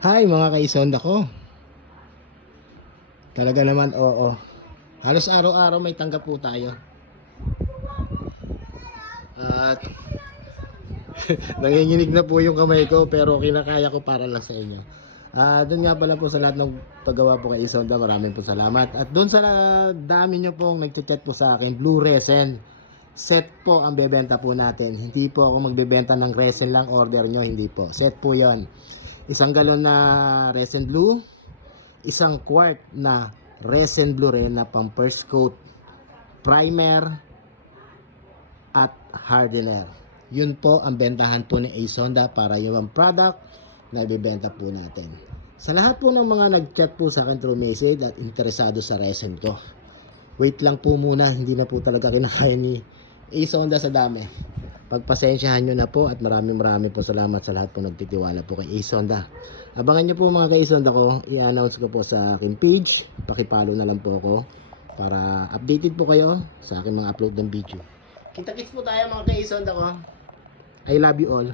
Hi mga kaisonda ko. Talaga naman oo. Halos araw-araw may tanggap po tayo. At nanginginig na po yung kamay ko pero kinakaya ko para lang sa inyo. Doon nga pala po sa lahat ng paggawa po kay Isonda, maraming po salamat. At doon sa dami nyo pong nagchat po sa akin, Blue Resin set po ang bebenta po natin. Hindi po ako magbebenta ng resin lang, order nyo, hindi po. Set po yon. Isang galon na resin blue, isang quart na resin blue rin na pang first coat, primer at hardener. Yun po ang bentahan po ni Isonda para yung product na ibebenta po natin. Sa lahat po ng mga nag-chat po sa akin through message at interesado sa resin ko, wait lang po muna, hindi na po talaga kinakaya ni Isonda sa dami. Pagpasensyahan nyo na po at maraming po salamat sa lahat po nagtitiwala po kay Isonda. Abangan nyo po mga ka-Isonda ko, i-announce ko po sa aking page, pakipollow na lang po ako para updated po kayo sa aking mga upload ng video. Kita-kits po tayo mga ka-Isonda ko. I love you all.